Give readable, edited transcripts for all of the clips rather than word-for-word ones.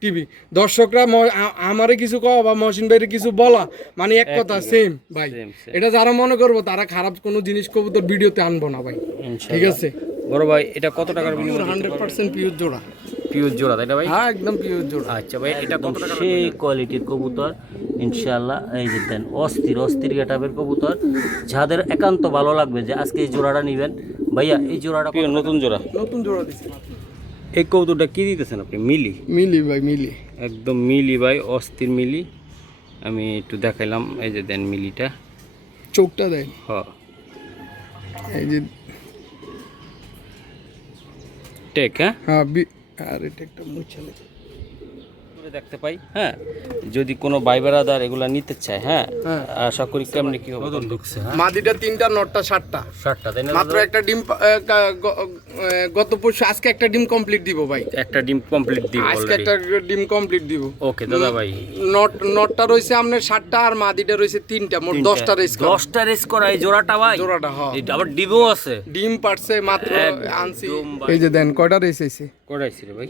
TV দর্শকরা আমারে কিছু কওয়া বা মহসিন ভাইরে কিছু বলা মানে এক কথা সেম ভাই। এটা যারা মনে করবো তারা খারাপ কোনো জিনিস কবুতর ভিডিওতে আনবো না ভাই, ঠিক আছে বড় ভাই? এটা কত টাকার বিনিময়ে? 100% পিওর জোড়া। পিওর জোড়া তাই না ভাই? হ্যাঁ একদম পিওর জোড়া। আচ্ছা ভাই, এটা কত টাকা? সেই কোয়ালিটির কবুতর ইনশাআল্লাহ। এই যে দেন অস্থির অস্থির গেটাবের কবুতর, যাদের একান্ত ভালো লাগবে যে আজকে এই জোড়াটা নেবেন ভাইয়া, এই জোড়াটা নতুন জোড়া, নতুন জোড়া দিছি। এই কবুতরটা কি দিতেছেন আপনি? মিলি? মিলি ভাই, মিলি একদম মিলি ভাই, অস্থির মিলি। আমি একটু দেখাইলাম, এই যে দেন মিলিটা, চোখটা দেন। হ্যাঁ এই যে টেক, হ্যাঁ হ্যাঁ আর এটা একটা মুছালে দেখতে পাই। হ্যাঁ, যদি কোনো ভাই বেড়াদার এগুলা নিতে চায়, হ্যাঁ আশা করি কেমনি কি হবে? মাদিটা 3টা, নটটা 7টা। 7টা তাই না? মাত্র একটা ডিম গত পরশু, আজকে একটা ডিম কমপ্লিট দিব ভাই। একটা ডিম কমপ্লিট দিব আজকে একটা ডিম কমপ্লিট দিব। ওকে দাদা ভাই। নটটা রয়েছে আপনার 7টা আর মাদিটা রয়েছে 3টা, মোট 10টা রেস করা। 10টা রেস করা এই জোড়াটা ভাই? জোড়াটা হ্যাঁ। এটা আবার ডিমও আছে? ডিম পারছে মাত্র আনছি। এই যে দেন কয়টা রেস আইছে? কয়টা আইছে রে ভাই?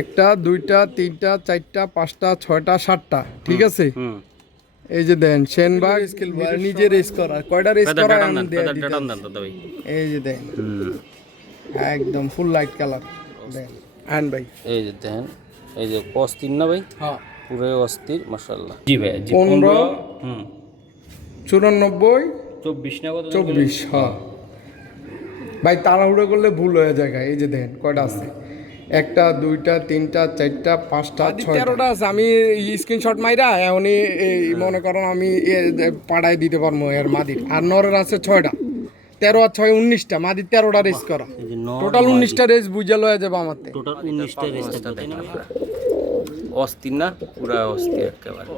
1টা 2টা 3টা 4টা 5টা 6টা 7টা, ঠিক আছে। এই যে দেন সেনবাগ নিজে রেস করা, কয়টা রেস করা আমি দেই দাদা ভাই। এই যে দেন একদম ফুল লাইট কালার দেন আন ভাই। এই যে দেন, এই যে অস্থির না ভাই? হ্যাঁ পুরো অস্থির মাশাআল্লাহ। জি ভাই, জি 15 94 24 না কত? 24 হ্যাঁ ভাই। তাড়াহুড়ো করলে ভুল হয়ে যায়। এই যে দেন কয়টা আছে? 1টা 2টা 3টা 4টা 5টা 6টা আছে। আমি স্ক্রিনশট মাইরা এখনই এই মনে করেন আমি পাড়ায় দিতে পারবো এর মাদির। আর নরের আছে 6টা, 13 আর 6 19টা, মাদির 13টা রেস করা। টোটাল 19টা রেস বুঝে লয়ে যাবে আমার। টোটাল 19টা রেস থাকবে তাই না? অস্থির না? পুরা অস্থির একেবারে।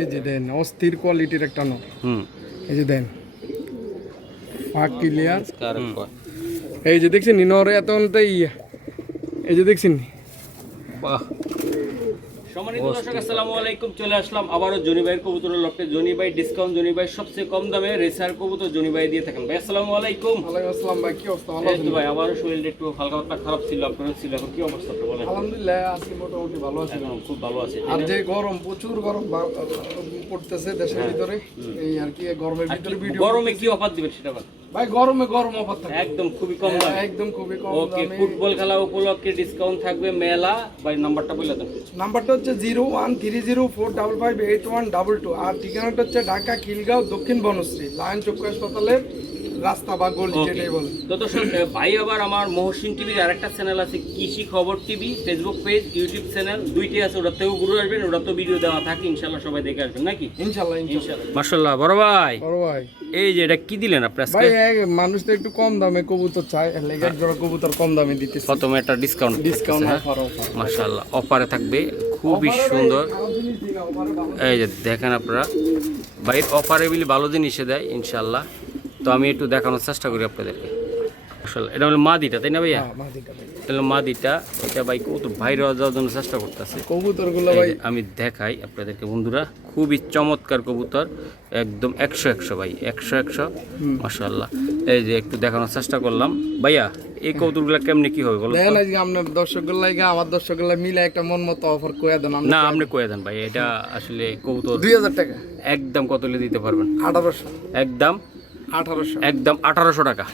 এই যে দেন অস্থির কোয়ালিটির একটা নর। এই যে দেন ফাঁক ক্লিয়ার। এই যে দেখছেন নর এত এই যে দেখছেন। বাহ! সম্মানিত দর্শক আসসালামু আলাইকুম, চলে আসলাম আবারও জনি ভাইয়ের কবুতরের লটে। জনি ভাই ডিসকাউন্ট, জনি ভাই সবচেয়ে কম দামে রেসার কবুতর জনি ভাই দিয়ে থাকেন। ভাই আসসালামু আলাইকুম। ওয়ালাইকুম আসসালাম ভাই, কি অবস্থা? ভালো আছেন ভাই? আমারও শরীরটা একটু হালকা পাতলা খারাপ ছিল, আপনারও ছিল, এখন কি অবস্থা আপনি বলেন? আলহামদুলিল্লাহ আজকে মোটামুটি ভালো আছি, খুব ভালো আছে। আর যে গরম, প্রচুর গরম পড়তেছে দেশের ভিতরে, এই আর কি গরমের ভিতরে ভিডিও। গরমে কি অফার দিবেন সেটা বলেন ভাই। গরমে গরম অফার থাকবে একদম খুবই কম দামে, একদম খুবই কম ওকে। দামে। ফুটবল খেলা উপলক্ষে ডিসকাউন্ট থাকবে মেলা। ভাই নাম্বারটা বলে দেন। নাম্বারটা হচ্ছে 0130458122 আর ঠিকানাটা হচ্ছে ঢাকা খিলগাঁও দক্ষিণ বনশ্রী লায়ন চক্ষু হাসপাতালের রাস্তা বা গলি, যেটাই বলে। তো দর্শক ভাই, আবার আমার মহসিন টিভির আরেকটা চ্যানেল আছে কৃষি খবর TV, Facebook page, YouTube channel, দুইটি আছে। ওটাতেও ঘুরে আসবেন, ওটাতে ভিডিও দেওয়া থাকে, ইনশাল্লাহ সবাই দেখে আসবেন নাকি? ইনশাআল্লাহ ইনশাল্লাহ। মাশাআল্লাহ বড় ভাই। বড় ভাই, এই যে এটা কি দিলেন আপনি আজকে? ভাই মানুষ তো একটু কম দামে কবুতর চায়, লেগে জোড়া কবুতর কম দামে দিতেছে। প্রথমে একটা ডিসকাউন্ট অফার। মাশাআল্লাহ অফারে থাকবে, খুবই সুন্দর। এই যে দেখেন আপনারা ভাই, অফারে বিলি ভালো জিনিসে দেয় ইনশাআল্লাহ। তো আমি একটু দেখানোর চেষ্টা করি আপনাদেরকে। মাশাআল্লাহ, এটা হলো মাদিটা তাই না ভাইয়া? তাহলে মাদিটা, এটা ভাই কবুতর বাইরে যাওয়ার জন্য চেষ্টা করতেছে কবুতরগুলো ভাই আমি দেখাই আপনাদেরকে বন্ধুরা। খুবই চমৎকার কবুতর, একদম 100 ভাই, 100 মাশাআল্লাহ। এই যে একটু দেখানোর চেষ্টা করলাম ভাইয়া। এই কবুতরগুলো কেমনে কি হবে বলুন? দেখেন আজকে আপনার দর্শকগুলো লাগে আমার দর্শকগুলো মিলে একটা মন মতো অফার কইয়া দেন। না আপনি কইয়া দেন ভাই। এটা আসলে কবুতর 2000 টাকা একদম কত হলে দিতে পারবেন? 1800। একদম 1800, একদম 1800 টাকা।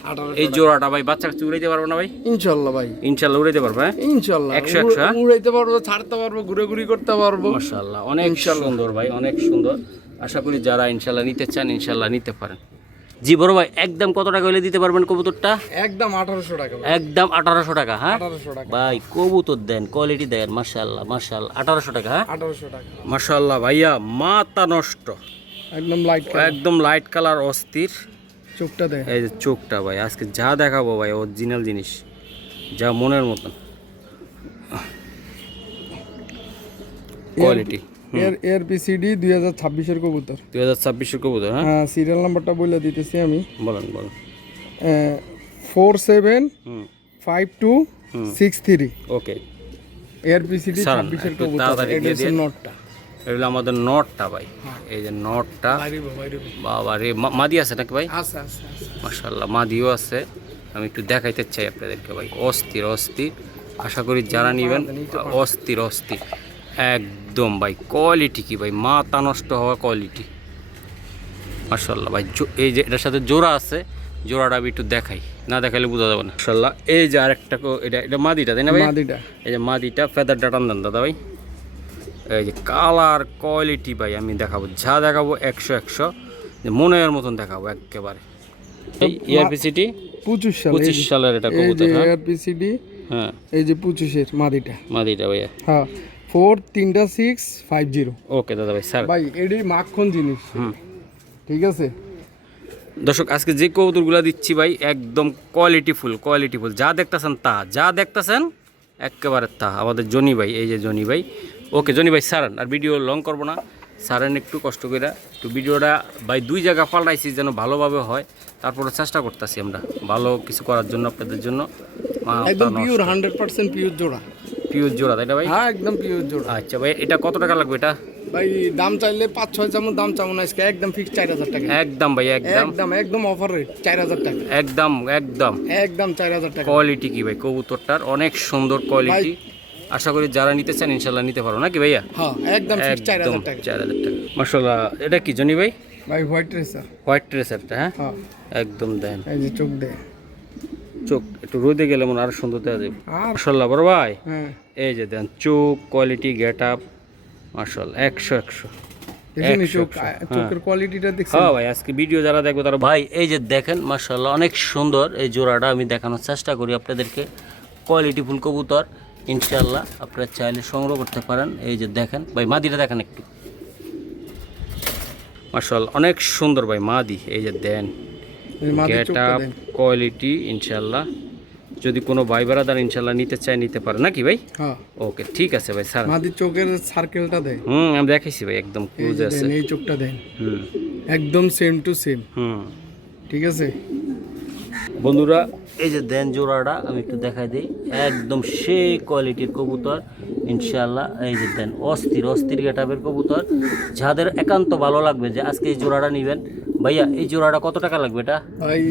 এই জোড়াটা ভাই বাচ্চা কাছে উড়াইতে পারবো না ভাই? ইনশাআল্লাহ ভাই, ইনশাআল্লাহ উড়াইতে পারবো। হ্যাঁ ইনশাআল্লাহ 100 উড়াইতে পারবো, ছাড়তে পারবো, ঘুরে ঘুরি করতে পারবো। মাশাআল্লাহ অনেক সুন্দর ভাই, অনেক সুন্দর। আশা করি যারা ইনশাআল্লাহ নিতে চান ইনশাআল্লাহ নিতে পারেন। জি বড় ভাই, একদম কত টাকা হলে দিতে পারবেন কবুতরটা? একদম 1800 টাকা। একদম 1800 টাকা। হ্যাঁ 1800 টাকা ভাই, কবুতর দেন, কোয়ালিটি দেন, মাশাআল্লাহ মাশাআল্লাহ। 1800 টাকা। হ্যাঁ 1800 টাকা মাশাআল্লাহ ভাইয়া, মাথা নষ্ট, একদম লাইট, একদম লাইট কালার, অস্থির। চোখটা দেখ, এই যে চোখটা ভাই, আজকে যা দেখাবো ভাই অরিজিনাল জিনিস, যা মনের মতন কোয়ালিটি। এর পিসিডি 2026 এর কবুতর, 2026 এর কবুতর। হ্যাঁ সিরিয়াল নাম্বারটা বলে দিতেছি আমি। বলেন বলেন। 475263। ওকে, এর পিসিডি 26 এর কবুতর। এটা হচ্ছে নটটা, এটা হলো আমাদের নটটা ভাই। এই যে নটটা, বাবা রে, মাদি আছে নাকি ভাই? আচ্ছা আচ্ছা মাশাআল্লাহ মাদিও আছে। আমি একটু দেখাইতে চাই আপনাদেরকে ভাই, অস্থির অস্থির আশা করি যারা নেবেন অস্থির অস্থির একদম ভাই। কোয়ালিটি কি ভাই, মাথা নষ্ট হওয়া কোয়ালিটি মাশাআল্লাহ ভাই। এই যে এটার সাথে জোড়া আছে, জোড়াটা আমি একটু দেখাই, না দেখাইলে বোঝা যাবে না। মাশাআল্লাহ এই যে আরেকটা এটা মাদিটা তাই না ভাই? মাদিটা, এই যে মাদিটা ফেদারটা টান দেন দাদা ভাই। এই যে কালার কোয়ালিটি ভাই আমি দেখাবো, যা দেখাবো 100 যে মনের মতন দেখাবো একেবারে। এই ইয়ারপিসিটি 25 সালের এটা কবুতর। হ্যাঁ এআরপিসিডি, হ্যাঁ এই যে 25 মাদিটা, মাদিটা ভাইয়া। হ্যাঁ 43650। ওকে দাদা ভাই স্যার। ভাই এডি মাখন জিনিস, ঠিক আছে দর্শক আজকে যে কবুতরগুলো দিচ্ছি ভাই একদম কোয়ালিটিফুল, যা দেখতেছেন একেবারে তা। আমাদের জনি ভাই, এই যে জনি ভাই। ওকে জনি ভাই সারান, আর ভিডিও লং করবো না, সারান একটু কষ্ট করে একটু ভিডিওটা ভাই 2 জায়গা পাল্টাইছি যেন ভালোভাবে হয়, তারপরে চেষ্টা করতেছি আমরা ভালো কিছু করার জন্য আপনাদের জন্য। একদম পিওর 100% পিওর জোড়া, পিওর জোড়া তাই না ভাই? হ্যাঁ একদম পিওর জোড়া। আচ্ছা ভাই এটা কত টাকা লাগবে এটা? ভাই দাম চাইলে 5-6 যেমন দাম চামন আজকে একদম ফিক্স 4000 টাকা। একদম ভাই একদম একদম অফার রেট 4000 টাকা, একদম 4000 টাকা। কোয়ালিটি কি ভাই কবুতরটার, অনেক সুন্দর কোয়ালিটি। আশা করি যারা নিতে চান ইনশাল্লাহ নিতে পারো নাকি ভাইয়া? হ্যাঁ একদম ফিক্স 4000 টাকা। 4000 টাকা মাশাআল্লাহ। এটা কি জনি ভাই? ভাই হোয়াইট রেসার, হোয়াইট ট্রেসারটা। হ্যাঁ হ্যাঁ একদম দেন, এই যে চোখ দে, চোখ একটু রোদে গেলে মনে আরো সুন্দর দেখা যাবে আর মাশাআল্লাহ বড় ভাই। হ্যাঁ এই যে দেন চোখ কোয়ালিটি গেট আপ মাশাআল্লাহ 100 দেখেন চোখ, 100 চোখের কোয়ালিটিটা দেখছেন? হ্যাঁ ভাই আজকে ভিডিও যারা দেখবে তারা ভাই এই যে দেখেন মাশাআল্লাহ অনেক সুন্দর এই জোড়াটা আমি দেখানোর চেষ্টা করি আপনাদেরকে। কোয়ালিটিফুল কবুতর ইনশাআল্লাহ আপনারা চাইলে সংগ্রহ করতে পারেন। এই যে দেখেন ভাই মাদিটা দেখেন একটু, মাশাআল্লাহ অনেক সুন্দর ভাই মাদি। এই যে দেন এই মাদির গেট চোখটা আপ দেন। কোয়ালিটি ইনশাআল্লাহ যদি কোনো ভাই বারাদার ইনশাআল্লাহ নিতে চায় নিতে পারে নাকি ভাই? হ্যাঁ ওকে ঠিক আছে ভাই স্যার। মাদির চোখের সার্কেলটা দেন, আমি দেখাইছি ভাই একদম এই ক্লোজ যে আছে। দেন, এই চোখটা দেন হুম একদম সেম টু সেম, হুম ঠিক আছে বন্ধুরা এই যে দেন জোড়াটা আমি একটু দেখাই দিই, একদম সেই কোয়ালিটির কবুতর ইনশাআল্লাহ। এই যে দেন অস্থির গেটাবের কবুতর, যাদের একান্ত ভালো লাগবে যে আজকে এই জোড়াটা নেবেন। ভাইয়া এই জোড়াটা কত টাকা লাগবে এটা? ভাই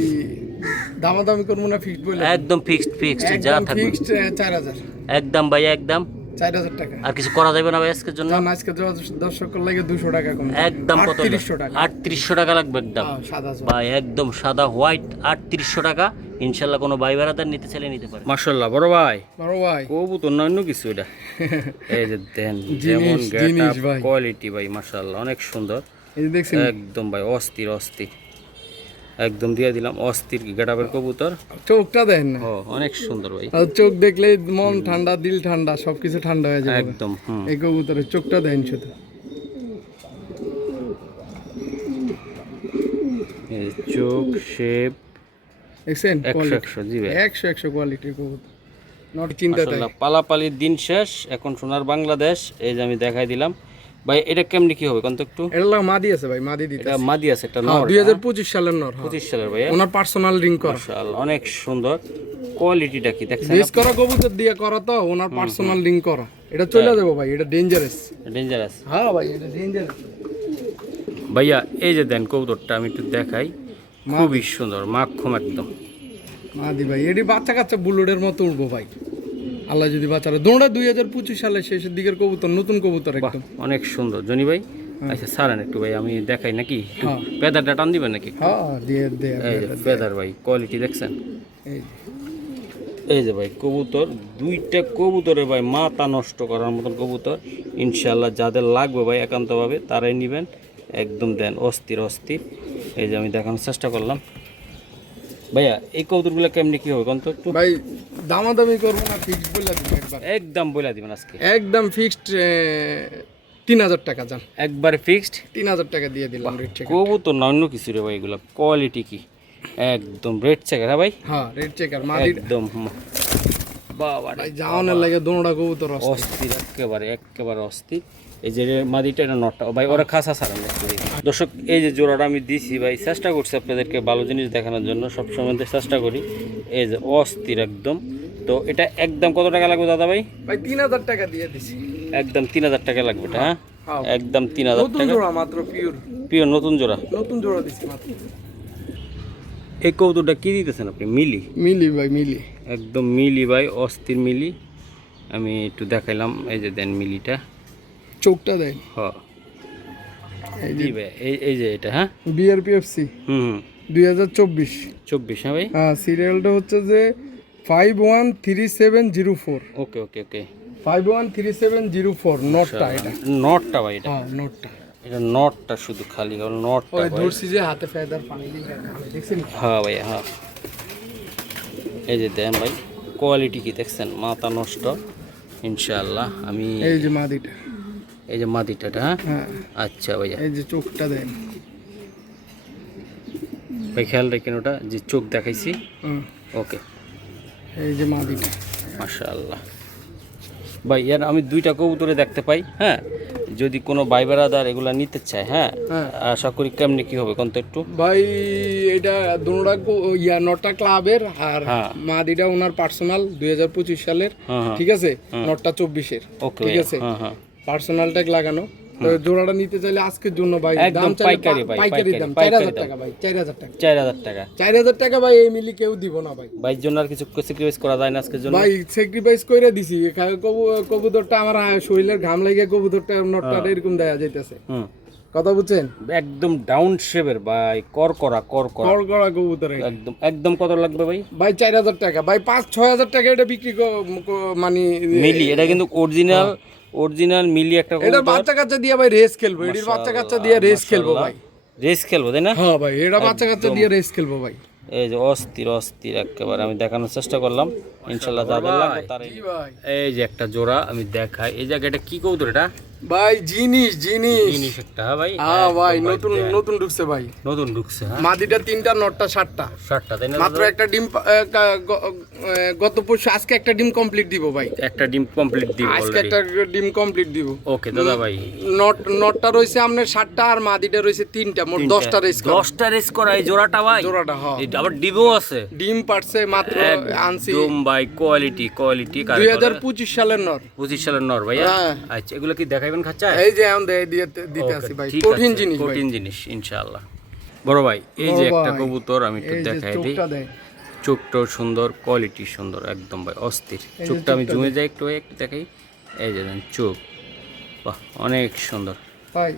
দামাদামি করবো না, ফিক্সড বলে একদম ফিক্সড যা একদম থাকবে ফিক্সড 4000, একদম ভাইয়া একদম। 4000 টাকা। আর কিছু করা যাবে না ভাই আজকের জন্য? জান আজকে দর্শকের লাগে 200 টাকা কম, একদম কত? 3800 টাকা। 3800 টাকা লাগবে একদম হ্যাঁ, সাদা জোড়া। ভাই, একদম সাদা হোয়াইট 3800 টাকা। ইনশাল্লাহ কোনো ভাই বেড়াদার নিতে চাইলে নিতে পারে। মাশাআল্লাহ বড় ভাই বড় ভাই কবুতর না অন্য কিছু এটা। এই যে দেন যেমন গেট জিনিস আপ ভাই। কোয়ালিটি ভাই মাশাআল্লাহ অনেক সুন্দর এই যে দেখছেন একদম ভাই অস্থির একদম দিয়ে দিলাম অস্থির গেট আপের কবুতর। চোখটা দেন না, ও অনেক সুন্দর ভাই আর চোখ দেখলে মন ঠান্ডা, দিল ঠান্ডা, সবকিছু ঠান্ডা হয়ে যাবে একদম। এই কবুতরের চোখটা দেন শুধু, এই চোখ শেপ দেখছেন 100 জি ভাই 100 কোয়ালিটির কবুতর, নট চিন্তা তাই। মাশাআল্লাহ পালাপালির দিন শেষ, এখন সোনার বাংলাদেশ। এই যে আমি দেখাই দিলাম ভাই এটা কেমনি কি হবে কোন তো একটু? এটা লাগে মাদি আছে ভাই, মাদি দিতে এটা মাদি আছে একটা হ্যাঁ নর 2025 সালের নর, 25 সালের ভাই। ওনার পার্সোনাল রিং করা, মাশাআল্লাহ অনেক সুন্দর কোয়ালিটিটা কি দেখছেন? বেস করা কবুতর দিয়ে করা, তো ওনার পার্সোনাল রিং করা। এটা চলে যাবো ভাই, এটা ডেঞ্জারাস। ডেঞ্জারাস হ্যাঁ ভাই এটা ডেঞ্জারাস ভাইয়া। এই যে দেন কবুতরটা আমি একটু দেখাই, খুবই সুন্দর মাখম একদম মাদি ভাই। এটি বাচ্চা কাচ্চা বুলেটের মতো উঠবো ভাই, আল্লাহ যদি বাচ্চারা। দোড়া 2025 সালের শেষের দিকের কবুতর, নতুন কবুতর একদম অনেক সুন্দর জনি ভাই। আচ্ছা সারান একটু ভাই আমি দেখাই নাকি? হ্যাঁ। পেদারটা টান দিবেন নাকি? হ্যাঁ দিয়ে দে এই যে পেদার ভাই কোয়ালিটি দেখছেন? এই এই যে ভাই কবুতর, দুইটা কবুতরে ভাই মাথা নষ্ট করার মতন কবুতর। ইনশাল্লাহ যাদের লাগবে ভাই একান্তভাবে তারাই নেবেন, একদম দেন অস্থির। এই যে আমি দেখানোর চেষ্টা করলাম ভাইয়া। এই কবুতরগুলো কেমনি কি হবে কোন তো একটু? ভাই দামাদামি করবো না, ফিক্সড বলে দিব একবার, একদম বলে দিবেন আজকে একদম ফিক্সড 3000 টাকা। যান একবারে ফিক্সড 3000 টাকা দিয়ে দিলাম রেট চেক। কবুতর না অন্য কিছু রে ভাই, এগুলো কোয়ালিটি কি একদম রেড চেকার। হ্যাঁ ভাই হ্যাঁ রেট চেকার মাদি একদম বাবা ভাই, জাওনের লাগে দোড়া কবুতর আছে। অস্থির একেবারে অস্থির। এই যে মাদিটা এটা নটটা ভাই ওরা খাসা সারান দেখতে দেখি। দর্শক এই যে জোড়াটা আমি দিছি ভাই, চেষ্টা করছি আপনাদেরকে ভালো জিনিস দেখানোর জন্য, সবসময় চেষ্টা করি। এই যে অস্থির একদম। তো এটা একদম কত টাকা লাগবে দাদা ভাই? ভাই 3000 টাকা দিয়ে দিছি, একদম 3000 টাকা লাগবে এটা। হ্যাঁ হ্যাঁ। একদম 3000 নতুন টাকা জোড়া মাত্র, পিওর নতুন জোড়া। নতুন জোড়া দিছি মাত্র। এই কবুতরটা কি দিতেছেন আপনি? মিলি মিলি ভাই, মিলি একদম মিলি ভাই, অস্থির মিলি আমি একটু দেখাইলাম, এই যে দেন মিলিটা, চোখটা দেন, হ্যাঁ এই জি যে ভাই, এই যে এটা, হ্যাঁ বিআরপিএফসি হুম 2024। 24, হ্যাঁ ভাই, হ্যাঁ, সিরিয়ালটা হচ্ছে যে 513704। ওকে ওকে ওকে। 513704 নটটা এটা। নটটা ভাই, এটা হ্যাঁ নটটা। এটা নটটা শুধু খালি নটটা ওই ভাই। ধরছি যে হাতে ফেদার পানি দিয়ে দেখছেন। হ্যাঁ ভাই হ্যাঁ, এই যে দেন ভাই কোয়ালিটি কি দেখছেন, মাথা নষ্ট ইনশাআল্লাহ। আমি এই যে মাদিটা, এই যে মাদিটাটা, হ্যাঁ হ্যাঁ আচ্ছা ভাইয়া, এই যে চোখটা দেন। ভাই খেয়াল রাখেন ওটা যে চোখ দেখাইছি, হুম, ওকে এই যে মাদিটা। মাশাআল্লাহ। ভাই এর আমি দুইটা কবুতরে দেখতে পাই, হ্যাঁ যদি কোনো ভাই বেড়াদার এগুলা নিতে চায়, হ্যাঁ হ্যাঁ। আশা করি কেমনি কি হবে কোন তো একটু। ভাই এটা দুটা নটটা ক্লাবের, আর হ্যাঁ। মাদিটা ওনার পার্সোনাল 2025 সালের, হ্যাঁ, হ্যাঁ। ঠিক আছে। নটটা 24-এর, ওকে ঠিক আছে। হ্যাঁ হ্যাঁ, পার্সোনাল ট্যাগ লাগানো। তো জোড়াটা নিতে চাইলে আজকের জন্য ভাই একদম দাম চাইলে পাইকারি ভাই, পাইকারি দাম পাইকারি 4000 দাম। টাকা ভাই, 4000 টাকা, 4000 টাকা। 4000 টাকা ভাই। এই মিলি কেউ দিব না ভাই। ভাইয়ের জন্য আর কিছু স্যাক্রিফাইস করা যায় না আজকের জন্য? ভাই স্যাক্রিফাইস কইরা দিছি। কবুতরটা আমার শরীরের ঘাম লাগে, কবুতরটা নটটা এরকম দেয়া যাইতেছে, হুম কথা বুঝছেন। একদম ডাউন শেপের ভাই, কর করা কর করা কবুতর এটা। একদম একদম কত লাগবে ভাই? ভাই 4000 টাকা ভাই, 5-6000 টাকা এটা বিক্রি মানে মিলি, এটা কিন্তু অরিজিনাল মিলি একটা এটা কবুতর। বাচ্চা কাচ্চা দিয়ে ভাই রেস খেলবো, এটির বাচ্চা কাচ্চা দিয়ে রেস খেলবো ভাই। রেস খেলবো তাই না? হ্যাঁ ভাই, এটা বাচ্চা কাচ্চা দিয়ে রেস খেলবো ভাই। এই যে অস্থির অস্থির একেবারে আমি দেখানোর চেষ্টা করলাম, ইনশাল্লাহ যাদের লাগবে তারা। জি ভাই। এই যে একটা জোড়া আমি দেখাই, এই জায়গাটা কি কবুতর এটা? ভাই জিনিস জিনিস একটা, হ্যাঁ ভাই, হ্যাঁ ভাই, একদম নতুন দেন। নতুন ঢুকছে ভাই। নতুন ঢুকছে, হ্যাঁ মাদিটা 3টা, নটটা 7টা, 60টা তাই না? মাত্র একটা ডিম গত পরশু, আজকে একটা ডিম কমপ্লিট দিব ভাই। একটা ডিম কমপ্লিট দিব আজকে অলরেডি। একটা ডিম কমপ্লিট দিব। ওকে দাদা ভাই, নটটা রয়েছে আপনার 7টা, আর মাদিটা রয়েছে 3টা, মোট 10টা রেস 10টা রেস করা এই জোড়াটা ভাই। জোড়াটা, হ্যাঁ। এটা আবার ডিমও আছে, ডিম পারছে মাত্র আনছি। একদম ভাই কোয়ালিটি 2025 সালের নর। 25 সালের নর ভাইয়া। হ্যাঁ। আচ্ছা এগুলো কি দেখাইবেন খাঁচা? এই যে এখন দিতে আসি ভাই, কঠিন জিনিস ভাই। কঠিন জিনিস ইনশাআল্লাহ। বড় ভাই এই যে বড় একটা ভাই, কবুতর আমি একটু এই যে দেখাই দিই, চোখটা দেয়। চোখটাও সুন্দর, কোয়ালিটি সুন্দর একদম ভাই, অস্থির। চোখটা আমি জমে যাই একটু দেখাই, এই যে দেন চোখ, বাহ অনেক সুন্দর ভাই।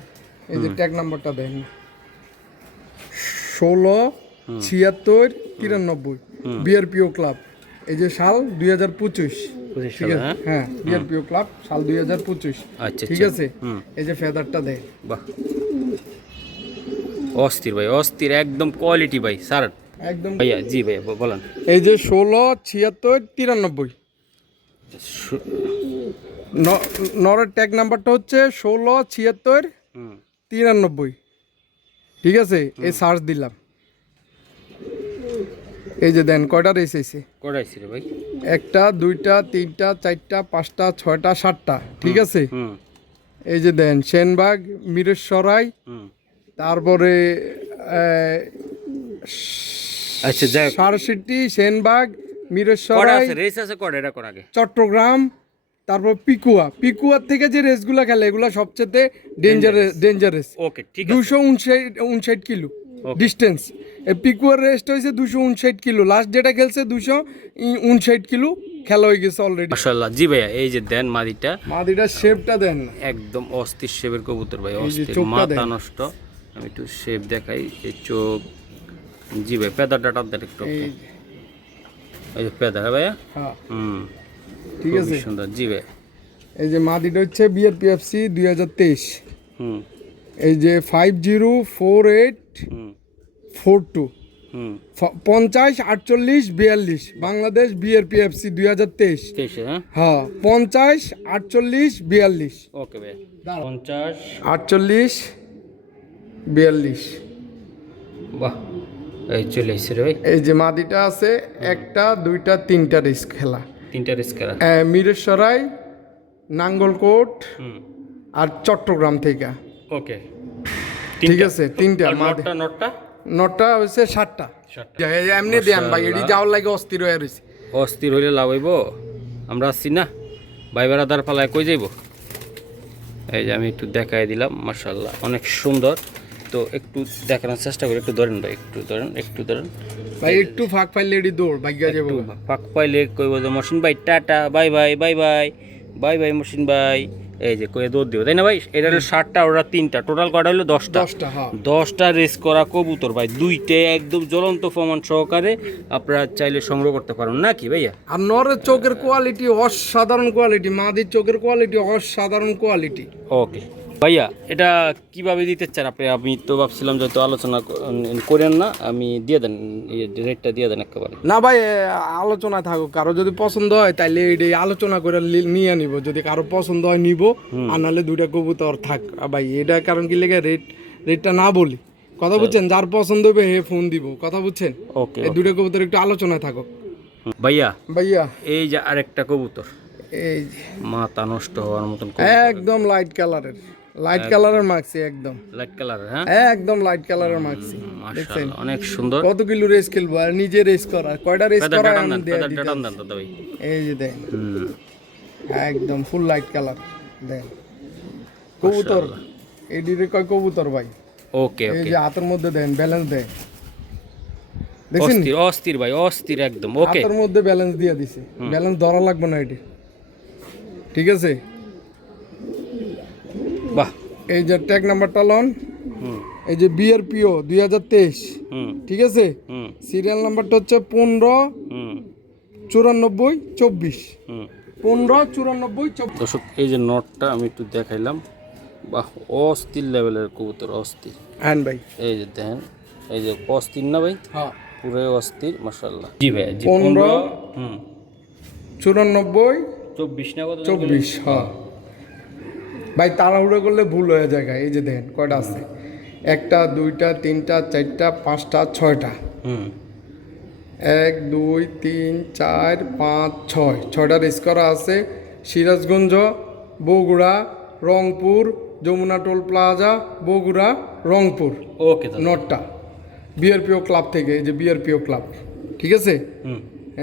এই যে ট্যাগ নাম্বারটা দেন, 167693 বিআরপিও ক্লাব। এই যে সাল 2025, 25 ঠিক সালে, আছে। হ্যাঁ, বিআরপিও ক্লাব সাল 2025, আচ্ছা ঠিক আচ্ছা। আছে। এই যে ফেদারটা দেয়, বাহ অস্থির ভাই, অস্থির একদম কোয়ালিটি ভাই স্যার। একদম ভাইয়া জি ভাইয়া বলেন। এই যে 167693 নরের ট্যাগ নাম্বারটা হচ্ছে 167693, ঠিক আছে। এই সার্চ দিলাম, এই যে দেন কয়টা রেস এসে, করাইছি রে ভাই। 1টা 2টা 3টা 4টা 5টা 6টা 7টা, ঠিক আছে। হুম এই যে দেন সেনবাগ, মিরেশ্বরাই, হুম তারপরে আচ্ছা যাই হোক। সারসিটি, সেনবাগ, কটা মিরেশ্বরাই, আছে রেস আছে কটা, এটা কোন আগে? চট্টগ্রাম, তারপর পিকুয়ার থেকে যে রেসগুলো খেলে এগুলো সবচেয়ে ডেঞ্জারাস। ওকে ঠিক আছে। 259 কিলো ডিস্টেন্স। পিকুয়ার রেসটা হয়েছে 259 কিলো, লাস্ট যেটা খেলছে 259 কিলো খেলা হয়ে গেছে অলরেডি। মাশাআল্লাহ জি ভাইয়া, এই যে দেন মাদিটা, মাদিটার শেপটা দেন না, একদম অস্থির শেপের কবুতর ভাই, যে অস্থির চোখটা মাথা দেন। নষ্ট। আমি একটু শেপ দেখাই, এই চোখ, জি ভাই পেদারটা টাপ একটু, এই এই যে পেদার ভাইয়া, হ্যাঁ হুম ঠিক খুবই আছে। সুন্দর জি ভাই। এই যে মাদিটা হচ্ছে বিআরপিএফসি 2023, হুম এই যে 504842, হুম 50 48 42, বাংলাদেশ বিআরপিএফসি 2023। 23 হ্যাঁ, হ্যাঁ 50 48 42, ওকে ভাই 50। 48 42। বাহ এই চলে এসেছে রে ভাই, এই যে মাদিটা আছে 1টা 2টা 3টা রেস খেলা, 3টা রেস করা। মিরেশ্বরাই, নাঙ্গলকোট হুম আর চট্টগ্রাম থেকে, ওকে ঠিক আছে। 3টা নটটা নটটা নটা হয়েছে 7টা। 7টা। এমনি দেন ভাই, এটি যাওয়ার লাগে অস্থির হয়ে রয়েছে। অস্থির হইলে লাভ হইব, আমরা আসছি না ভাই বেড়াদার পালায় কই যাইব। এই যে আমি একটু দেখাই দিলাম, মাশাআল্লাহ অনেক সুন্দর। তো একটু দেখানোর চেষ্টা করি, একটু ধরেন ভাই, একটু ধরেন ভাই একটু ফাঁক পাইলে এটি দৌড় ভাগ্য যাবো। একটু ফাঁক পাইলে কইব যে মহসিন ভাই tata bye bye bye bye bye bye Mohsin ভাই, এই যে কয়ে দৌড় দিব, তাই না ভাই? এটা হলো 7টা, ওরা 3টা, টোটাল কটা হলো 10টা। 10টা, হ্যাঁ। 10টা রেস করা কবুতর ভাই, 2টে একদম জ্বলন্ত প্রমাণ সহকারে আপনারা চাইলে সংগ্রহ করতে পারেন নাকি ভাইয়া? আর নরের চোখের কোয়ালিটি অসাধারণ কোয়ালিটি, মাদির চোখের কোয়ালিটি অসাধারণ কোয়ালিটি। ওকে ভাইয়া, এটা কিভাবে দিতে চান আপনি? আমি তো ভাবছিলাম যত আলোচনা করেন না, আমি দিয়ে দেন, রেটটা দিয়ে দেন একেবারে। না ভাই, আলোচনায় থাকুক, কারো যদি পছন্দ হয় তাইলে এটি আলোচনা করে নিয়ে নিব, যদি কারো পছন্দ হয় নিব, আর নাহলে 2টা কবুতর থাক ভাই। এটা কারণ কি লেগে রেটটা না বলি, কথা বুঝছেন? যার পছন্দ হবে হে ফোন দিব, কথা বুঝছেন? ওকে, এই 2টা কবুতর একটু আলোচনায় থাকুক ভাইয়া। ভাইয়া এই যে আরেকটা কবুতর, এই মাথা নষ্ট হওয়ার মতন একদম লাইট কালারের মাক্সি, একদম লাইট কালার, হ্যাঁ একদম লাইট কালারের মাক্সি। দেখছেন মাশাআল্লাহ, অনেক সুন্দর। কত কিলো রেস খেলবো, আর নিজে রেস করা, কয়টা রেস করা আমি দিয়ে দিতে। ভাই এই যে দেন, একদম ফুল লাইট কালার দেন কবুতর। এডিরে কয় কবুতর ভাই। ওকে এই ওকে, যে হাতের মধ্যে দেন, ব্যালেন্স দেন, দেখছেন? অস্থির অস্থির ভাই, অস্থির একদম। ওকে, হাতের মধ্যে ব্যালেন্স দিয়ে দিছে, ব্যালেন্স ধরা লাগবে না এটি, ঠিক আছে? বাহ, এই যে ট্যাগ নাম্বারটা লন, এই যে বিআরপিও 2023, ঠিক আছে? সিরিয়াল নাম্বারটা হচ্ছে 159424, 159424। দর্শক এই যে নটটা আমি একটু দেখাইলাম, বাহ অস্থির লেভেলের কবুতর, অস্থির। হ্যাঁ ভাই, এই যে দেখেন, এই যে অস্থির না ভাই, হ্যাঁ পুরো অস্থির মাশাআল্লাহ। জি ভাই, জি 15 94 24 না কত 24, হ্যাঁ ভাই। তাড়াহুড়ো করলে ভুল হয়ে যায়। এই যে দেখেন কয়টা আছে, 1টা 2টা 3টা 4টা 5টা 6টা, 1 2 3 4 5 6, 6টা রেস করা আছে। সিরাজগঞ্জ, বগুড়া, রংপুর, যমুনা টোল প্লাজা, বগুড়া, রংপুর, ওকে নটটা বিআরপিও ক্লাব থেকে। এই যে বিআরপিও ক্লাব, ঠিক আছে?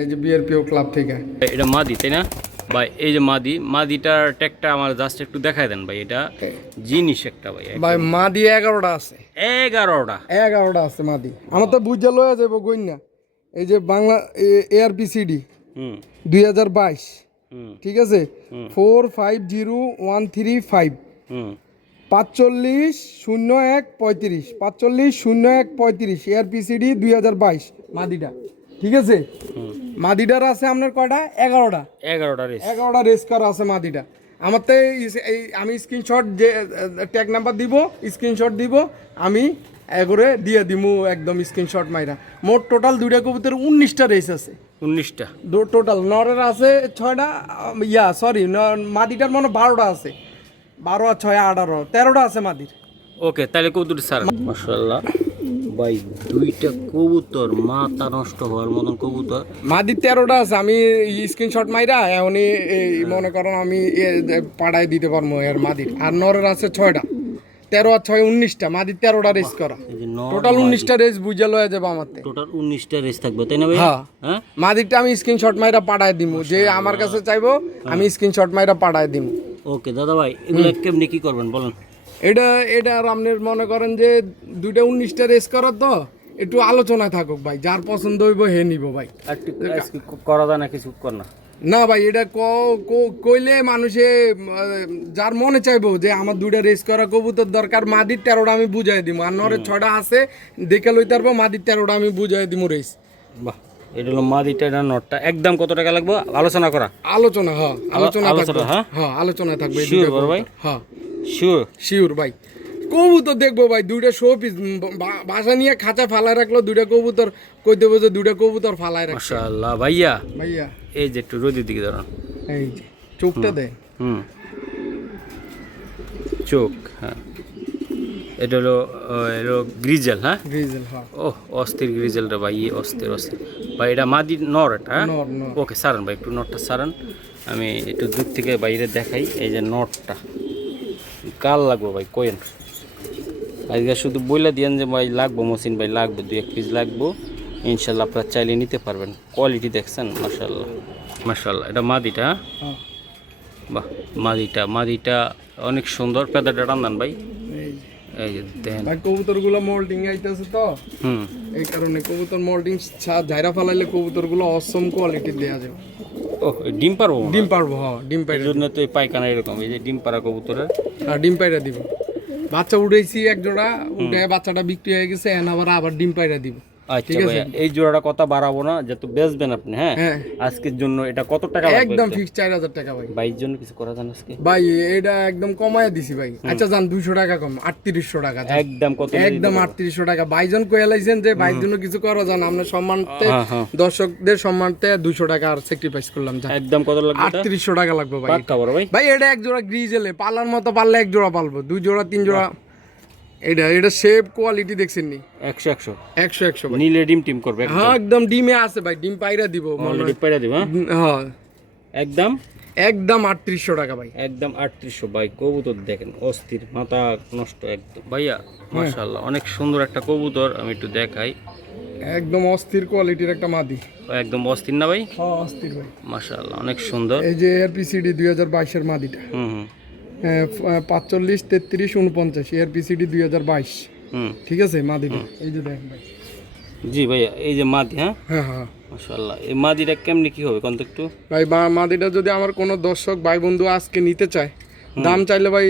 এই যে বিআরপিও ক্লাব থেকে। এটা মাদি তাই না ভাই? এই যে মাদিটার ট্যাগটা আমার জাস্ট একটু দেখায় দেন ভাই, এটা জিনিস একটা ভাই। ভাই মাদি 11টা আছে, 11টা আছে মাদি। আমার তো বুঝে লয়ে যাবো গই না। এই যে বাংলা ARPCD 2022, ঠিক আছে? 450135, 450135, 450135 ARPCD 2022 মাদিটা, ঠিক আছে? মাদিটার আছে আপনার কয়টা? 11টা। 11টা রেস করা আছে মাদিটা। আমার তো আমি স্ক্রিনশট, যে ট্যাগ নাম্বার দিব, স্ক্রিনশট দিব, আমি এগরে দিয়ে দিমু একদম স্ক্রিনশট মাইরা। মোট টোটাল 2টা কবুতর 19টা রেস আছে। 19টা টোটাল নরের আছে 6টা, সরি মাদিটার মনে 12টা আছে, 12 আর 6 18, 13টা আছে মাদির। ওকে, তাহলে কবুতর স্যার মাশাআল্লাহ ভাই, 2টা কবুতর মাথা নষ্ট হওয়ার মতন কবুতর। মাদির 13টা আছে, আমি স্ক্রিনশট মাইরা এখনই মনে করেন আমি পাঠাই দিতে পারবো এর মাদির। আর নরের আছে 6টা, 13 আর 6 19টা, মাদির 13টা রেস করা, টোটাল 19টা রেস বুঝে লয়ে যাবো আমার। টোটাল 19টা রেস থাকবে তাই না ভাই? হ্যাঁ, মাদিরটা আমি স্ক্রিনশট মাইরা পাঠাই দিব, যে আমার কাছে চাইবো আমি স্ক্রিনশট মাইরা পাঠাই দিব। ওকে দাদা ভাই, এগুলো কেমনি কি করবেন বলেন? এটা আর আপনার মনে করেন যে 2টা 19টা রেস করার তো একটু আলোচনায় থাকুক ভাই, যার পছন্দ হইব হে নিব ভাই। করা যায় না কিছু কর না? না ভাই, এটা কইলে মানুষে যার মনে চাইবো যে আমার 2টা রেস করা কবুতর দরকার, মাদির 13টা আমি বুঝাই দিব, আর নরের 6টা আছে দেখে লইতে পারবো, মাদির 13টা আমি বুঝাই দিব রেস। বাহ, এটা হলো মাদিটা, এটা নটটা। একদম কত টাকা লাগবে আলোচনা করা? আলোচনা, হ্যাঁ আলোচনা থাকবে, হ্যাঁ হ্যাঁ আলোচনায় থাকবে। শিওর বড় ভাই? হ্যাঁ শিওর ভাই। কবুতর দেখবো ভাই, 2টা শো পিস বাসা নিয়ে খাঁচা ফালায় রাখলো, 2টা কবুতর কই দেবো যে 2টা কবুতর ফালায় রাখছে। মাশাআল্লাহ ভাইয়া, ভাইয়া এই যে একটু রোদের দিকে দাঁড়ান, এই যে চোখটা দেয়, চোখ, হ্যাঁ এটা হলো গ্রিজেল, হ্যাঁ গ্রিজেল, হ্যাঁ। ওহ অস্থির গ্রিজেলটা ভাই, অস্থির ভাই। এটা মাদি নর এটা, হ্যাঁ ওকে সারান ভাই, একটু নটটা সারান, আমি একটু দূর থেকে বাইরে দেখাই। এই যে নটটা কাল লাগবো ভাই কোয়েন, আজকে শুধু বইলা দিয়েন যে ভাই লাগবো মহসিন ভাই, লাগবে 2-1 পিস লাগবো, ইনশাল্লাহ আপনারা চাইলে নিতে পারবেন। কোয়ালিটি দেখছেন মাশাআল্লাহ। এটা মাদিটা, বাহ মাদিটা অনেক সুন্দর। পেদাটা টান দেন ভাই, এই যে দেখেন। ভাই কবুতরগুলো মোল্ডিং আইতেছে তো, হুম এই কারণে কবুতর মোল্ডিং ঝাইরা ফালাইলে কবুতরগুলো অসম কোয়ালিটি দেওয়া যাবে। ও ডিম পারবো ডিম পারবো, হ্যাঁ ডিম এই পাইরা জন্য তো এই পায়খানা এরকম, এই যে ডিম পাড়া কবুতরের। আর ডিম পাইরা দিব। বাচ্চা উঠেছি এক জোড়া, উঠে বাচ্চাটা বিক্রি হয়ে গেছে, এখন আবার ডিম পাইরা দিব। আচ্ছা ভাইয়া, এই জোড়াটা কথা বাড়াবো না, যেহেতু বেচবেন আপনি। হ্যাঁ হ্যাঁ আজকের জন্য এটা কত টাকা লাগবে? একদম ফিক্স 4000 টাকা ভাই। বাইর জন্য কিছু করা যান আজকে? ভাই এটা একদম কমায় দিছি ভাই। আচ্ছা যান 200 টাকা কম, 3800 টাকা যান। একদম কত? একদম 3800 টাকা। ভাইজন কয়ে লাইছেন যে ভাইয়ের জন্য কিছু করা যান, আমরা সম্মানতে দর্শকদের সম্মানতে 200 টাকা আর স্যাক্রিফাইস করলাম। যান একদম কত লাগবে? 3800 টাকা লাগবে ভাই। পাক্কা বড় ভাই? ভাই এটা এক জোড়া গ্রিজেলে পালার মতো, পারলে এক জোড়া পালবো, 2 জোড়া 3 জোড়া। এটা শেপ কোয়ালিটি দেখছেন নি? 100 100 100 ভাই। নীলে ডিম টিম করবে? হ্যাঁ একদম ডিমে আছে ভাই, ডিম পাইরা দিব। অলরেডি পাইরা দিব। হ্যাঁ একদম একদম 3800 টাকা ভাই। একদম 3800 ভাই। কবুতর দেখেন অস্থির, মাথা নষ্ট একদম ভাইয়া। মাশাআল্লাহ অনেক সুন্দর একটা কবুতর, আমি একটু দেখাই। একদম অস্থির কোয়ালিটির একটা মাদি। একদম অস্থির না ভাই? হ্যাঁ অস্থির ভাই। মাশাআল্লাহ অনেক সুন্দর। এই যে এরপিসিডি 2022 এর মাদিটা। হুম 45 33 49 এরপিসিডি 2022। হুম ঠিক আছে মাদিটা, এই যে দেখেন ভাই। জি ভাইয়া, এই যে মাদি। হ্যাঁ হ্যাঁ হ্যাঁ মাশাআল্লাহ। এই মাদিটা কেমনি কি হবে কোন তো একটু? ভাই মাদিটা যদি আমার কোনো দর্শক ভাই বন্ধু আজকে নিতে চায়, দাম চাইলে ভাই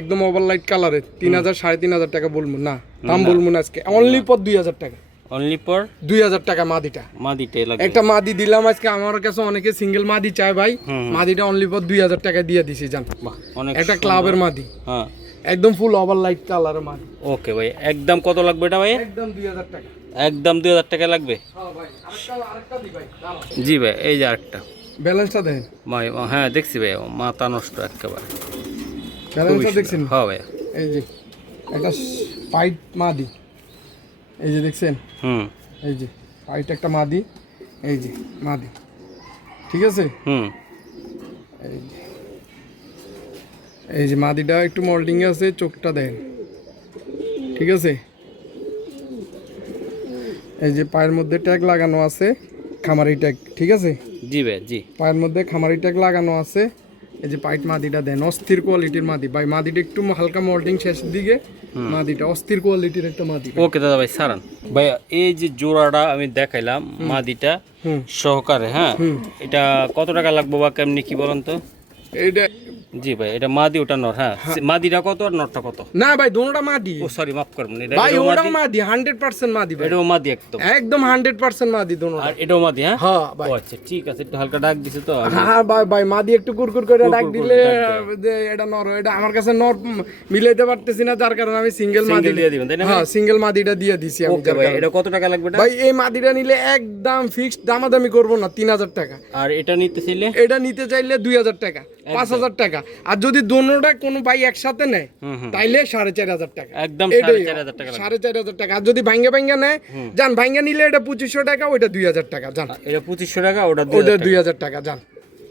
একদম ওভারলাইট কালারে 3000 3500 টাকা বলবো না, দাম বলবো না আজকে। অনলি ফর 2000 টাকা। অনলি ফর 2000 টাকা মাদিটা। মাদিটাই লাগবে। একটা মাদি দিলাম আজকে, আমার কাছে অনেকে সিঙ্গেল মাদি চায় ভাই, মাদিটা অনলি ফর 2000 টাকা দিয়ে দিছি। জান বাহ অনেক একটা ক্লাবের মাদি, হ্যাঁ একদম ফুল ওভারলাইট কালারের মাদি। ওকে ভাই, একদম কত লাগবে এটা ভাই? একদম 2000 টাকা। একদম 2000 টাকা লাগবে। হ্যাঁ ভাই, আরেকটা দি ভাই, দাঁড়াও। জি ভাই, এই যে আরেকটা ব্যালেন্সটা দেখেন। ভাই। হ্যাঁ দেখছি ভাই, মাথা নষ্ট একেবারে। ব্যালেন্সটা দেখছেন? হ্যাঁ ভাই। এই যে একটা পাইট মাদি, এই যে দেখছেন? হুম এই যে পাইট একটা মাদি, এই যে মাদি, ঠিক আছে? হুম এই যে মাদিটা একটু মোল্ডিং আছে, চোখটা দেন, ঠিক আছে? এই যে পায়ের মধ্যে ট্যাগ লাগানো আছে, খামারি ট্যাগ, ঠিক আছে? জি ভাই জি। পায়ের মধ্যে খামারি ট্যাগ লাগানো আছে। এই যে পাইট মাদিটা দেন, অস্থির কোয়ালিটির মাদি ভাই। মাদিটা একটু হালকা মোল্ডিং শেষের দিকে, মাদিটা অস্থির কোয়ালিটির একটা মাদি। ওকে দাদা ভাই সারান। ভাইয়া এই যে জোড়াটা আমি দেখাইলাম মাদিটা সহকারে, হ্যাঁ এটা কত টাকা লাগবে বা কেমনি কি বলেন তো? এইটা জি ভাই, এটা মাদি ওটা নর। হ্যাঁ মাদিটা কত আর নরটা কত? না ভাই দোনোটা মাদি। ও সরি মাফ করবেন, এটা ভাই এটাও ওটাও মাদি, মাদি, 100% মাদি ভাই। এটাও মাদি একদম একদম 100% মাদি দোনোটা। আর এটাও মাদি? হ্যাঁ হ্যাঁ ভাই। ও আচ্ছা ঠিক আছে, একটু হালকা ডাক দিছে তো। হ্যাঁ ভাই ভাই মাদি একটু কুরকুর করে ডাক দিলে যে এটা নর, এটা আমার কাছে নর মিলাইতে পারতেছি না, যার কারণে আমি সিঙ্গেল মাদি সিঙ্গেল দিয়ে দিবেন তাই না? হ্যাঁ সিঙ্গেল মাদিটা দিয়ে দিছি আমি। ওকে ভাই, এটা কত টাকা লাগবে এটা? ভাই এই মাদিটা নিলে একদম ফিক্সড, দামাদামি করব না, 3000 টাকা। আর এটা নিতে চাইলে? এটা নিতে চাইলে 2000 টাকা, 5000 টাকা। আর যদি দোনোটা কোনো ভাই একসাথে নেয় তাইলে 4500 টাকা। একদম এটাই 4500 টাকা লাগবে। 4500 টাকা। আর যদি ভাঙ্গা ভাঙ্গা নেয়, জান ভাঙ্গা নিলে এটা 2500 টাকা, ওইটা 2000 টাকা। জান এটা 2500 টাকা, ওটা ওটা 2000 টাকা। 2000 টাকা। জান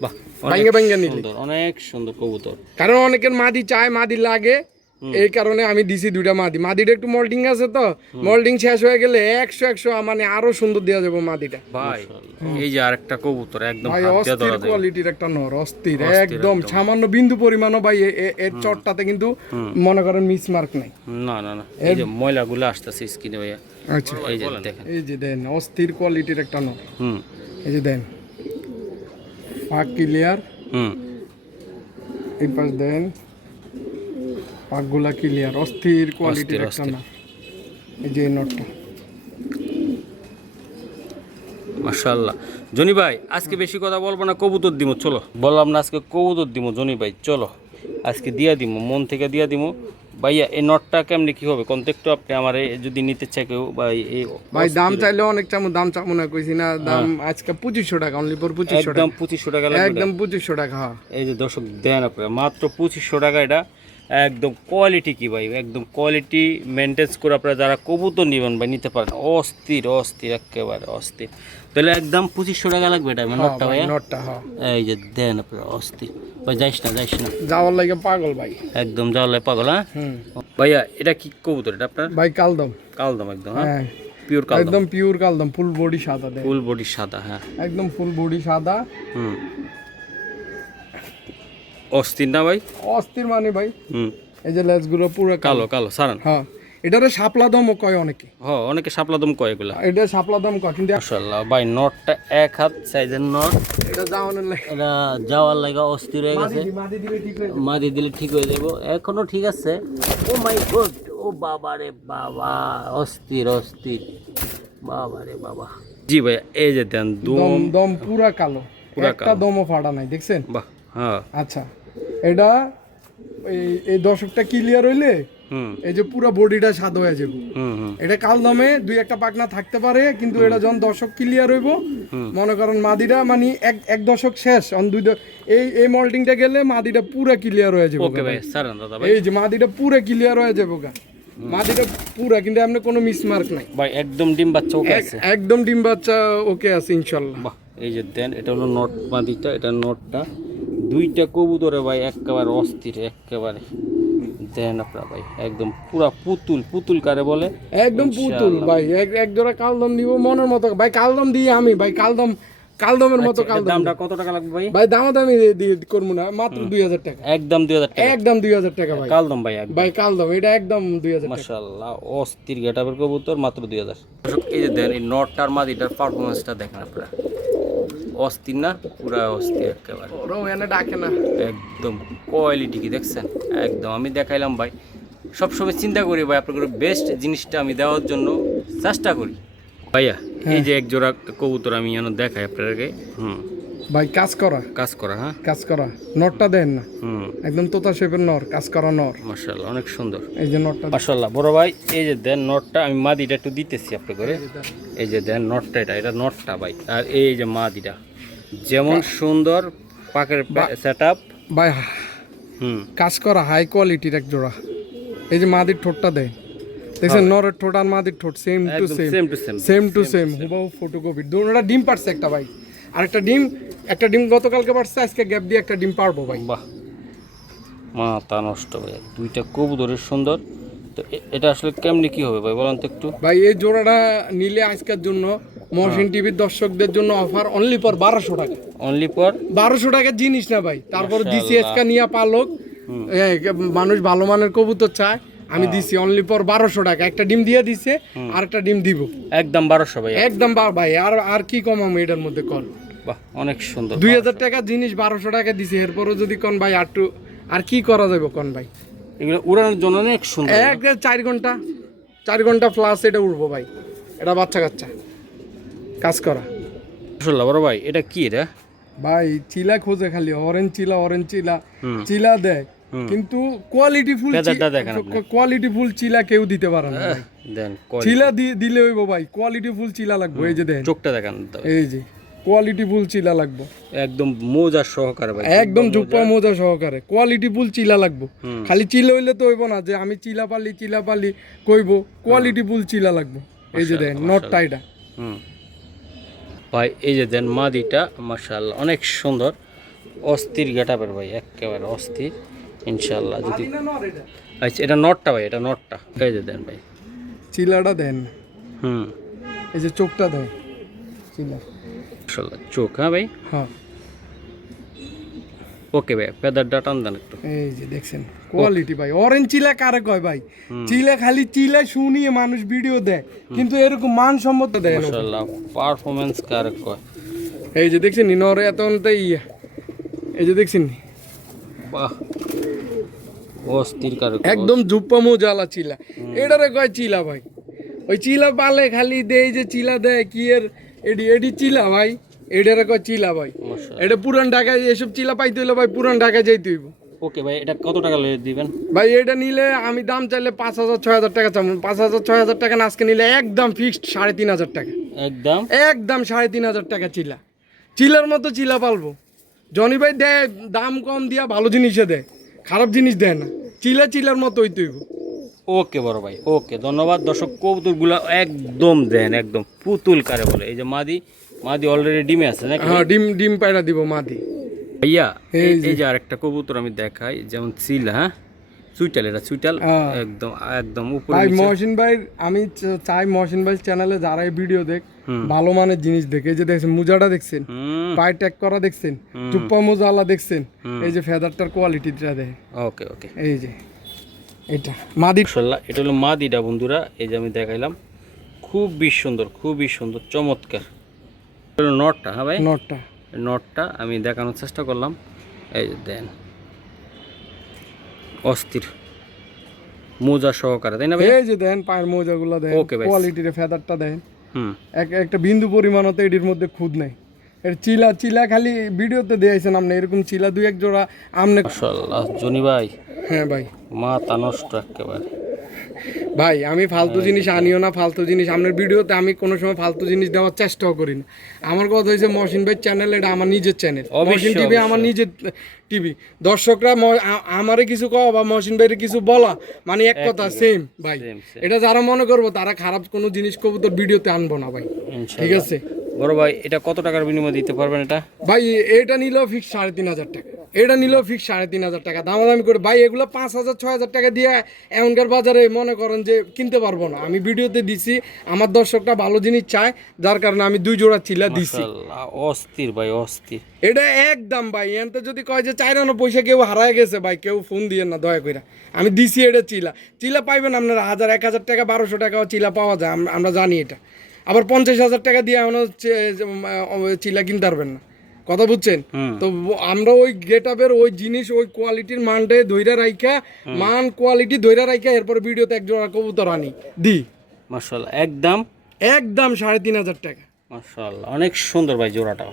বাহ ভাঙ্গা ভাঙ্গা নিলে, সুন্দর, অনেক সুন্দর কবুতর। কারণ অনেকের মাদি চায়, মাদি লাগে, এই কারণে আমি দিছি দুইটা মাদি। মাদিটা একটু মোল্ডিং আছে তো, মোল্ডিং শেষ হয়ে গেলে 100 মানে আরো সুন্দর দেওয়া যাবে মাদিটা। ভাই এই যে আরেকটা কবুতর একদম ভাই হাত দিয়ে অস্থির ধরা যায়। কোয়ালিটির একটা নর, অস্থির একদম। সামান্য বিন্দু পরিমাণও ভাই এর চটটাতে কিন্তু মনে করেন মিসমার্ক নাই। না না না, এই যে ময়লাগুলো আসতেছে স্কিনে ভাইয়া। আচ্ছা এই যে দেখেন, এই যে দেন অস্থির কোয়ালিটির একটা নর। হুম এই যে দেন পাক ক্লিয়ার, হুম এই পাশ দেন পাকগুলা ক্লিয়ার, অস্থির কোয়ালিটির একটা অস্থির। নর। এই যে নরটা মাশাআল্লাহ। জনি ভাই আজকে বেশি কথা বলবো না, কবুতর দিমু চলো। বললাম না আজকে কবুতর দিমু জনি ভাই, চলো আজকে দিয়া দিমু, মন থেকে দিয়া দিমু। ভাইয়া এই নটটা কেমনি কি হবে কোন একটু আপনি আমারে যদি নিতে চাই কেউ ভাই? এই ভাই দাম চাইলে অনেক চামু, দাম চামু না কইছি না, দাম আজকে 2500 টাকা, অনলি ফর 2500 টাকা। একদম 2500 টাকা লাগবে। একদম 2500 টাকা। হ্যাঁ এই যে দর্শক দেন আপনারা মাত্র 2500 টাকা। এটা একদম কোয়ালিটি কি ভাই, একদম কোয়ালিটি মেনটেন করে আপনারা যারা কবুতর নেবেন ভাই নিতে পারেন। অস্থির অস্থির একেবারে অস্থির। তাহলে একদম 2500 টাকা লাগবে এটা নটটা ভাই? নটটা হ্যাঁ। এই যে দেন আপনারা অস্থির ভাই, যাইস না যাওয়ার লাগে পাগল ভাই, একদম যাওয়ালে পাগল। হ্যাঁ ভাইয়া এটা কি কবুতর এটা আপনার? ভাই কালদম। কালদম একদম, হ্যাঁ হ্যাঁ পিওর কালদম, একদম পিওর কালদম, ফুল বডি সাদা দেন, ফুল বডি সাদা। হ্যাঁ একদম ফুল বডি সাদা। হুম অস্থির না ভাই? অস্থির মানে ভাই হুম এই যে লেজগুলো পুরো কালো কালো সারান। হ্যাঁ, এটারে শাপলা দমও কয় অনেকে। হ্যাঁ, অনেকে শাপলা দম কয় এগুলা। এটা শাপলা দম কয়, কিন্তু মাশাআল্লাহ ভাই, নটটা 1 হাত সাইজের নট। এটা জাওয়ানের লাগে। এটা যাওয়ার লাগা অস্থির হয়ে গেছে। মাদি দিলে ঠিক হয়ে যাবে। মাদি দিলে ঠিক হয়ে যাব, এখনো ঠিক আছে। ও মাই গড, ও বাবা রে বাবা, অস্থির অস্থির, বাবা রে বাবা। জি ভাই, এই যে দেন দম দম পুরা কালো, পুরা একটা কালো। দমও ফাটা নাই, দেখছেন? বাহ। হ্যাঁ। আচ্ছা, এটা এই দর্শকটা ক্লিয়ার হইলে হুম এই যে পুরো বডিটা স্বাদ হয়ে যাবে। হুম হুম এটা কাল দমে দুই একটা পাকনা থাকতে পারে, কিন্তু এটা যখন দর্শক ক্লিয়ার হইব, মনে করেন মাদিটা মানে এক দশক শেষ এই মল্টিংটা গেলে মাদিটা পুরো ক্লিয়ার হয়ে যাবে। ওকে ভাই, সারান দাদা ভাই। এই যে মাদিটা পুরো ক্লিয়ার হয়ে যাবে গা, মাদিটা পুরা, কিন্তু এমনি কোনো মিসমার্ক নাই ভাই, একদম ডিম বাচ্চা ওকে আছে। একদম ডিম বাচ্চা ওকে আছে ইনশাল্লাহ। বাহ, এই যে দেন, এটা হলো নট মাদিটা, এটা নটটা। দুইটা কবুতরে ভাই একেবারে অস্থির, একেবারে দেন আপনারা ভাই, একদম পুরা পুতুল। পুতুল কারে বলে? একদম পুতুল ভাই। এক জোড়া কালদম দিব মনের মতো ভাই, কালদম দিই আমি ভাই, কালদমের মতো আচ্ছা, এর কালদম। দামটা কত টাকা লাগবে ভাই? ভাই দামি দিয়ে করবো না, মাত্র 2000 টাকা। একদম 2000 টাকা। একদম 2000 টাকা ভাই। কালদম ভাই, একদম। ভাই কালদম এটা একদম 2000 টাকা। মাশাআল্লাহ, অস্থির গেটাবের কবুতর, মাত্র 2000। এই যে দেন, এই নটটার মাদিটার পারফরমেন্সটা দেখেন আপনারা, অস্থির না? পুরা অস্থির একেবারে, ওরাও এনে ডাকে না। একদম কোয়ালিটি কি দেখছেন? একদম আমি দেখাইলাম ভাই, সবসময় চিন্তা করি ভাই আপনাদের বেস্ট জিনিসটা আমি দেওয়ার জন্য চেষ্টা করি ভাইয়া। এই যে এক জোড়া কবুতর আমি যেন দেখাই আপনাদেরকে। ভাই কাজ করা হ্যাঁ, কাজ করা নটটা দেন না, হুম, একদম তোতা শেপের নর, কাজ করা নর। মাশাআল্লাহ, অনেক সুন্দর। এই যে নটটা মাশাআল্লাহ বড় ভাই, এই যে দেন নটটা, আমি মাদিটা একটু দিতেছি আপনি করে। এই যে দেন নটটা, এটা নটটা ভাই। আর এই যে মাদিটা যেমন সুন্দর পাকের সেটআপ ভাই, হুম, কাজ করা হাই কোয়ালিটির এক জোড়া। এই যে মাদির ঠোঁটটা দেয়, দেখছেন? নরের ঠোঁট আর মাদির ঠোঁট same to same, same to same, হুবহু ফটোকপি। দুটোটা ডিম পারছে একটা ভাই, আর একটা ডিম গতকালকে পারছে, আজকে গ্যাপ দিয়ে একটা ডিম পারবো ভাই। বাহ, মাথা নষ্ট ভাই, দুইটা কবুতরের সুন্দর। তো এটা আসলে কেমনি কি হবে ভাই, বলেন তো একটু। ভাই এই জোড়াটা নিলে আজকের জন্য মহসিন টিভির দর্শকদের জন্য অফার অনলি ফর 1200 টাকা। অনলি ফর 1200 টাকার জিনিস না ভাই, তারপর দিছি এসকা নিয়া পালক, মানুষ ভালো মানের কবুতর চায়, আমি দিছি অনলি ফর 1200 টাকা। একটা ডিম দিয়ে দিছে, আর একটা ডিম দিব, একদম 1200 ভাই, একদম ভাই। আর কি কমাম এটার মধ্যে কর? বাহ, অনেক সুন্দর। 2000 টাকার জিনিস 1200 টাকা দিছে, এরপরও যদি কোন ভাই আর কি করা যাবে কোন ভাই? এগুলো উড়ানোর জন্য অনেক সুন্দর। 4 ঘন্টা প্লাস এটা উড়বো ভাই, এটা বাচ্চা কাচ্চা কাজ করা। মাশাআল্লাহ বড় ভাই, এটা কি এটা ভাই? চিলা খোঁজে খালি, অরেঞ্জ চিলা দেয়, কিন্তু কোয়ালিটি ফুল চিলা কেউ দিতে পারে না ভাই। দেন চিলা দিলে হইব ভাই, কোয়ালিটি ফুল চিলা লাগবে। এই যে দেন চোখটা দেখান, এই যে কোয়ালিটি ফুল চিলা লাগবে, একদম মোজা সহকারে ভাই, একদম জুপা মোজা সহকারে কোয়ালিটি ফুল চিলা লাগবে। খালি চিলা হইলে তো হইব না যে আমি চিলা পালি কইব, কোয়ালিটি ফুল চিলা লাগবে। এই যে দেন নটটা এটা ভাই, এই যে দেন মাদিটা, মাশাআল্লাহ অনেক সুন্দর, অস্থির গেটাবের ভাই, একেবারে অস্থির ইনশাআল্লাহ। যদি আচ্ছা, এটা নটটা ভাই, এটা নটটা, এই যে দেন ভাই চিলাটা দেন, হুম, এই যে চোখটা দেন চিলা, মাশাআল্লাহ চোখ, হ্যাঁ ভাই, হ্যাঁ। ওকে ভাই, পেদারটা টান দেন একটু। এই যে দেখছেন কোয়ালিটি ভাই। অরেঞ্জ চিলা কারে কয় ভাই? চিলা খালি চিলা শুনিয়ে মানুষ ভিডিও দেয়, কিন্তু এরকম মানসম্মত দেয় না। মাশাআল্লাহ পারফরম্যান্স কারে কয়? এই যে দেখছেন নরে এত এই যে দেখছেন, বাহ, অস্থির কারে কয়? একদম জুপ্পা মোজালা চিলা, এটারে কয় চিলা ভাই। ওই চিলা পালে খালি দেয় যে চিলা দেয় কি এর, এডি চিলা ভাই, এটারে কয় চিলা ভাই। এটা পুরান ঢাকায় এসব চিলা পাইতে হইলে ভাই পুরান ঢাকায় যাইতে হইব। ওকে ভাই, এটা কত টাকা দিবেন ভাই? এটা নিলে আমি দাম চাইলে 5000-6000 টাকা চাবো। 5000-6000 টাকা না, আজকে নিলে একদম ফিক্সড 3500 টাকা, একদম 3500 টাকা। চিলার মতো চিলা পালবো। জনি ভাই দেয় দাম কম দিয়া, ভালো জিনিসে দেয়, খারাপ জিনিস দেয় না। চিলার মতো হইতে হইব। ওকে বড় ভাই, ওকে, ধন্যবাদ। দর্শক কবুতরগুলো একদম দেন, একদম পুতুল কারে বলে। এই যে মাদি অলরেডি ডিমে আছে নাকি? হ্যাঁ, ডিম পায়রা দিব মাদি ভাইয়া। এই যে আরেকটা কবুতর আমি দেখাই, যেমন চিলা, হ্যাঁ চুইটাল, এটা চুইটাল একদম উপরে। ভাই মহসিন ভাই, আমি চাই মহসিন ভাই চ্যানেলে যারা এই ভিডিও দেখ, ভালো মানের জিনিস দেখে। এই যে দেখছেন মুজাটা দেখছেন, পায়ে ট্যাগ করা দেখছেন, চুপ্পা মোজালা দেখছেন, এই যে ফেদারটার কোয়ালিটিটা দেখে। ওকে ওকে, এই যে এটা মাদি মাশাআল্লাহ, এটা হলো মাদিটা বন্ধুরা, এই যে আমি দেখাইলাম, খুবই সুন্দর চমৎকার। এটা হলো নটটা। হ্যাঁ ভাই, নটটা নটটা আমি দেখানোর চেষ্টা করলাম, এই যে দেন অস্থির মোজা সহকারে, তাই না ভাই? এই যে দেন পায়ের মোজাগুলো দেন, ওকে ভাই। কোয়ালিটির ফেদারটা দেন, হুম, একটা বিন্দু পরিমাণও তো এটির মধ্যে খুদ নেই। এর চিলা খালি ভিডিওতে দিয়েছেন আপনি, এরকম চিলা দুই এক জোড়া আমনে। মাশাআল্লাহ জনি ভাই, হ্যাঁ ভাই, মাথা নষ্ট একেবারে। ভাই আমি ফালতু জিনিস আনিও না, ফালতু জিনিস আপনার ভিডিওতে আমি কোনো সময় ফালতু জিনিস দেওয়ার চেষ্টাও করি না। আমার কথা হয়েছে মহসিন ভাই চ্যানেল, এটা আমার নিজের চ্যানেল, মহসিন টিভি আমার নিজের টিভি। দর্শকরা আমারে কিছু কওয়া বা মহসিন ভাইয়ের কিছু বলা মানে এক কথা, সেম ভাই। এটা যারা মনে করবো তারা খারাপ কোনো জিনিস কবুতর ভিডিওতে আনবো না ভাই, ঠিক আছে? বড় ভাই, এটা কত টাকার বিনিময়ে দিতে পারবেন? এটা ভাই এটা নিলেও ফিক্স 3,500 টাকা, এটা নিলেও ফিক্স 3,500 টাকা দামাদামি করে ভাই। এগুলো 5,000 6,000 টাকা দিয়ে এখনকার বাজারে মনে করেন যে কিনতে পারবো না। আমি ভিডিওতে দিছি, আমার দর্শকরা ভালো জিনিস চায়, যার কারণে আমি 2 জোড়া চিলা দিছি। মাশাআল্লাহ অস্থির ভাই, অস্থির। এটা একদম ভাই, এনতে যদি কয় যে 4 আনা পয়সা কেউ হারায় গেছে ভাই, কেউ ফোন দিয়ে না দয়া করে। আমি দিছি এটা চিলা পাইবেন আপনারা 1,000 টাকা 1,200 টাকাও চিলা পাওয়া যায়, আমরা জানি এটা। আবার 50,000 টাকা দিয়ে এমন চিলা কিনতে পারবেন না, কথা বুঝছেন তো? আমরা ওই গেট আপের ওই জিনিস ওই কোয়ালিটির মানটাই ধৈর্য রাইখা, মান কোয়ালিটি ধৈর্য রাইখা এরপরে ভিডিওতে এক জোড়া কবুতর আনি দি। মাশাআল্লাহ একদম 3,500 টাকা। মাশাআল্লাহ, অনেক সুন্দর ভাই জোড়াটাও।